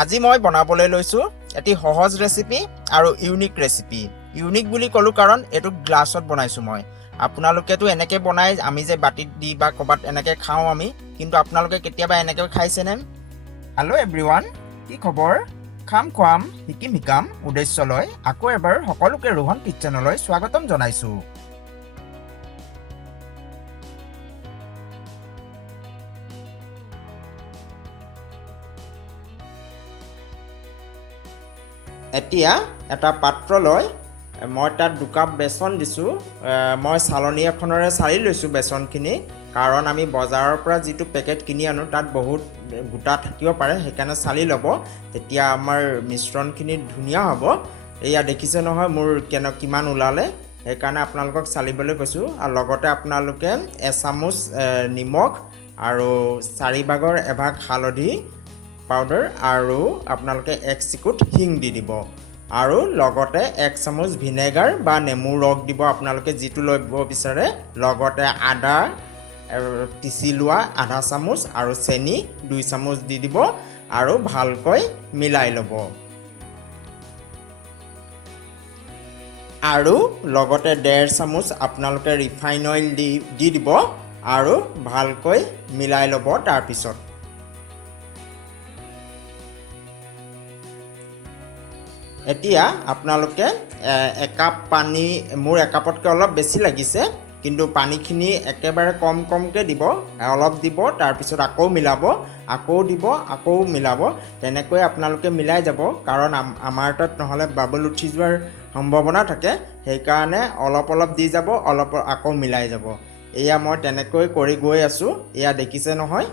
আজি মই বনাবলৈ লৈছোঁ এটি সহজ ৰেচিপি আৰু ইউনিক ৰেচিপি। ইউনিক বুলি ক'লোঁ কাৰণ এইটো গ্লাছত বনাইছোঁ মই। আপোনালোকেতো এনেকৈ বনাই আমি যে বাটিত দি বা ক'ৰবাত এনেকৈ খাওঁ আমি, কিন্তু আপোনালোকে কেতিয়াবা এনেকৈ খাইছেনে? হেল্ল' এভৰিৱান, কি খবৰ? খাম খুৱাম শিকিম শিকাম উদ্দেশ্যলৈ আকৌ এবাৰ সকলোকে ৰোহন কিটচেনলৈ স্বাগতম জনাইছোঁ। এতিয়া এটা পাত্ৰ লৈ মই তাত 2 কাপ বেচন দিছোঁ। মই চালনী এখনেৰে চালি লৈছোঁ বেচনখিনি, কাৰণ আমি বজাৰৰ পৰা যিটো পেকেট কিনি আনো তাত বহুত গোটা থাকিব পাৰে, সেইকাৰণে চালি ল'ব, তেতিয়া আমাৰ মিশ্ৰণখিনি ধুনীয়া হ'ব। এয়া দেখিছে নহয় মোৰ কিমান ওলালে, সেইকাৰণে আপোনালোকক চালিবলৈ কৈছোঁ। আৰু লগতে আপোনালোকে এচামুচ নিমখ আৰু 1/4 হালধি পাউডাৰ আৰু আপোনালোকে 1 চিকুট হিং দি দিব, আৰু লগতে 1 চামুচ ভিনেগাৰ বা নেমু ৰস দিব, আপোনালোকে যিটো ল'ব বিচাৰে। লগতে আদা পিচি লোৱা 1/2 চামুচ আৰু চেনি 2 চামুচ দি দিব আৰু ভালকৈ মিলাই ল'ব। আৰু লগতে 1.5 চামুচ আপোনালোকে ৰিফাইন অইল দি দিব আৰু ভালকৈ মিলাই ল'ব। তাৰপিছত এতিয়া আপোনালোকে 1 কাপ পানী, মোৰ 1 কাপতকৈ অলপ বেছি লাগিছে, কিন্তু পানীখিনি একেবাৰে কমকৈ দিব। অলপ দিব, তাৰপিছত আকৌ মিলাব, আকৌ দিব, আকৌ মিলাব। তেনেকৈ আপোনালোকে মিলাই যাব, কাৰণ আমাৰ তাত নহ'লে বাবল উঠি যোৱাৰ সম্ভাৱনা থাকে, সেইকাৰণে অলপ দি যাব, অলপ আকৌ মিলাই যাব। এয়া মই তেনেকৈ কৰি গৈ আছোঁ, এয়া দেখিছে নহয়।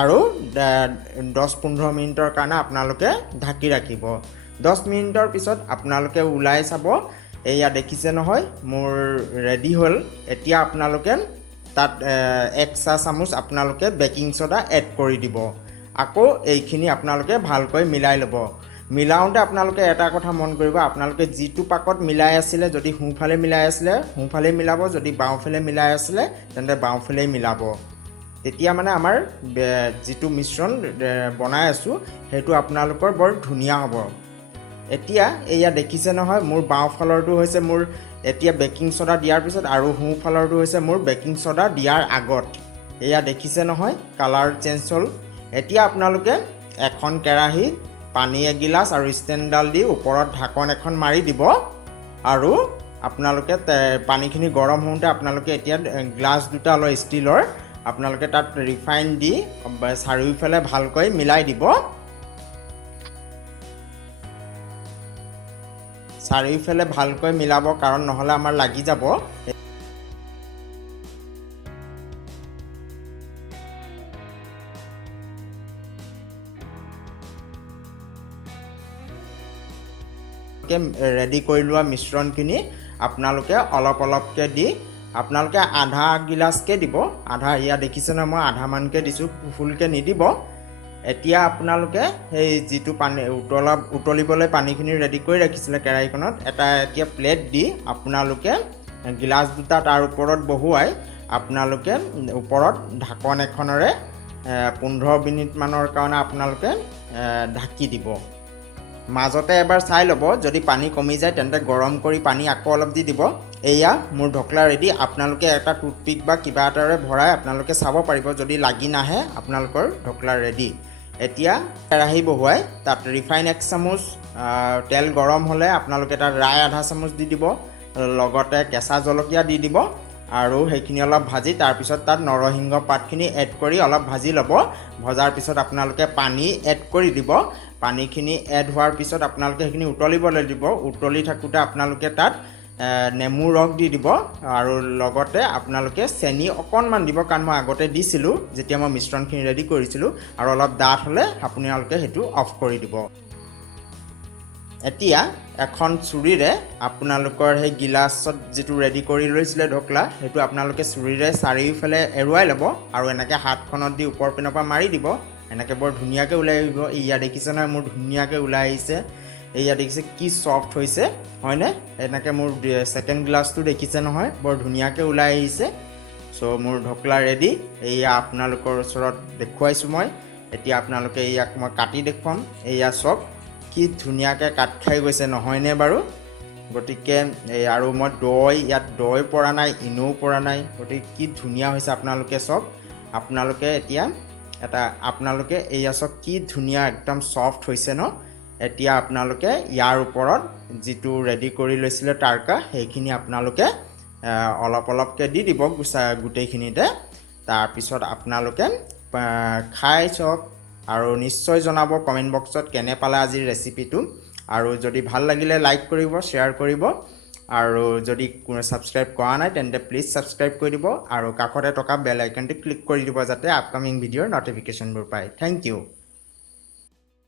আৰু 10-15 মিনিটৰ কাৰণে আপোনালোকে ঢাকি ৰাখিব। 10 মিনিটৰ পিছত আপোনালোকে ওলাই চাব, এয়া দেখিছে নহয় মোৰ ৰেডি হ'ল। এতিয়া আপোনালোকে তাত 1 চাহ চামুচ আপোনালোকে বেকিং ছ'ডা এড কৰি দিব। আকৌ এইখিনি আপোনালোকে ভালকৈ মিলাই ল'ব। মিলাওঁতে আপোনালোকে এটা কথা মন কৰিব, আপোনালোকে যিটো পাকত মিলাই আছিলে, যদি সোঁফালে মিলাই আছিলে সোঁফালে মিলাব, যদি বাওঁফালে মিলাই আছিলে তেন্তে বাওঁফালেই মিলাব। তেতিয়া মানে আমাৰ যিটো মিশ্ৰণ বনাই আছোঁ সেইটো আপোনালোকৰ বৰ ধুনীয়া হ'ব। এতিয়া এয়া দেখিছে নহয়, মোৰ বাওঁফালৰটো হৈছে মোৰ এতিয়া বেকিং ছ'ডা দিয়াৰ পিছত, আৰু সোঁফালৰটো হৈছে মোৰ বেকিং ছ'ডা দিয়াৰ আগত। এয়া দেখিছে নহয় কালাৰ চেঞ্জ হ'ল। এতিয়া আপোনালোকে এখন কেৰাহীত পানী 1 গিলাচ আৰু ষ্টেণ্ডডাল দি ওপৰত ঢাকন এখন মাৰি দিব, আৰু আপোনালোকে পানীখিনি গৰম হওঁতে আপোনালোকে এতিয়া গ্লাছ 2টা লৈ ষ্টীলৰ, আপোনালোকে তাত ৰিফাইন দি চাৰিওফালে ভালকৈ মিলাই দিব। চাৰিওফালে ভালকৈ মিলাব, কাৰণ নহ'লে আমাৰ লাগি যাব। ৰেডি কৰি লোৱা মিশ্ৰণখিনি আপোনালোকে অলপকৈ দি, আপোনালোকে আধা গিলাচকৈ দিব, আধা, এয়া দেখিছে নহয় মই আধামানকৈ দিছোঁ, ফুলকৈ নিদিব। এতিয়া আপোনালোকে সেই যিটো পানী উতলিবলৈ পানীখিনি ৰেডি কৰি ৰাখিছিলে কেৰাহীখনত, এতিয়া প্লেট দি আপোনালোকে গিলাচ 2টা তাৰ ওপৰত বহুৱাই আপোনালোকে ওপৰত ঢাকন এখনেৰে 15 মিনিটমানৰ কাৰণে আপোনালোকে ঢাকি দিব। মাজতে এবাৰ চাই ল'ব, যদি পানী কমি যায় তেন্তে গৰম কৰি পানী আকৌ অলপ দি দিব। এয়া মোৰ ঢকলা ৰেডি। আপোনালোকে এটা টুথপিক বা কিবা এটাৰে ভৰাই আপোনালোকে চাব পাৰিব, যদি লাগি নাহে আপোনালোকৰ ঢকলা ৰেডি। এতিয়া কেৰাহী বহুৱাই তাত ৰিফাইন 1 চামুচ, তেল গৰম হ'লে আপোনালোকে তাত ৰাই 1/2 চামুচ দি দিব, লগতে কেঁচা জলকীয়া দি দিব, আৰু সেইখিনি অলপ ভাজি তাৰপিছত তাত নৰসিংহ পাতখিনি এড কৰি অলপ ভাজি ল'ব। ভজাৰ পিছত আপোনালোকে পানী এড কৰি দিব। পানীখিনি এড হোৱাৰ পিছত আপোনালোকে সেইখিনি উতলিবলৈ দিব। উতলি থাকোঁতে আপোনালোকে তাত নেমু ৰস দি দিব, আৰু লগতে আপোনালোকে চেনি অকণমান দিব, কাৰণ মই আগতে দিছিলোঁ যেতিয়া মই মিশ্ৰণখিনি ৰেডি কৰিছিলোঁ, আৰু অলপ ডাঠ হ'লে আপোনালোকে সেইটো অফ কৰি দিব। এতিয়া এখন চুৰিৰে আপোনালোকৰ সেই গিলাচত যিটো ৰেডি কৰি লৈছিলে ঢকলা, সেইটো আপোনালোকে চুৰিৰে চাৰিওফালে এৰুৱাই ল'ব, আৰু এনেকৈ হাতখনত দি ওপৰ পিনৰ পৰা মাৰি দিব। এনেকৈ বৰ ধুনীয়াকৈ ওলাই আহিব। এয়া দেখিছে নহয় মোৰ ধুনীয়াকৈ ওলাই আহিছে। এয়া দেখিছে কি ছফ্ট হৈছে, হয়নে? এনেকৈ মোৰ ছেকেণ্ড গ্লাছটো দেখিছে নহয়, বৰ ধুনীয়াকৈ ওলাই আহিছে। চ' মোৰ ঢকলা ৰেডি। এয়া আপোনালোকৰ ওচৰত দেখুৱাইছোঁ মই। এতিয়া আপোনালোকে ইয়াক মই কাটি দেখুৱাম এয়া চব কি ধুনীয়াকৈ কাট খাই গৈছে নহয়নে বাৰু গতিকে আৰু মই দৈ ইয়াত দৈ পৰা নাই ইনৌ পৰা নাই গতিকে কি ধুনীয়া হৈছে আপোনালোকে চব আপোনালোকে এতিয়া এটা আপোনালোকে এয়া চব কি ধুনীয়া একদম সফট হৈছে ন এতিয়া আপোনালোকে ইয়াৰ ওপৰত যিটো ৰেডি কৰি লৈছিলে টাৰকা সেইখিনি আপোনালোকে অলপ অলপকৈ দি দিব গোটেইখিনিতে তাৰপিছত আপোনালোকে খাই চাওক আৰু নিশ্চয় জনাব কমেণ্ট বক্সত কেনে পালে আজিৰ ৰেচিপিটো আৰু যদি ভাল লাগিলে লাইক কৰিব শ্বেয়াৰ কৰিব আৰু যদি কোনো সাবস্ক্ৰাইব কৰা নাই তেন্তে প্লিজ সাবস্ক্ৰাইব কৰি দিব আৰু কাষতে থকা বেল আইকনটো ক্লিক কৰি দিব যাতে আপকামিং ভিডিঅ'ৰ নটিফিকেশ্যনবোৰ পায় থ্যাংক ইউ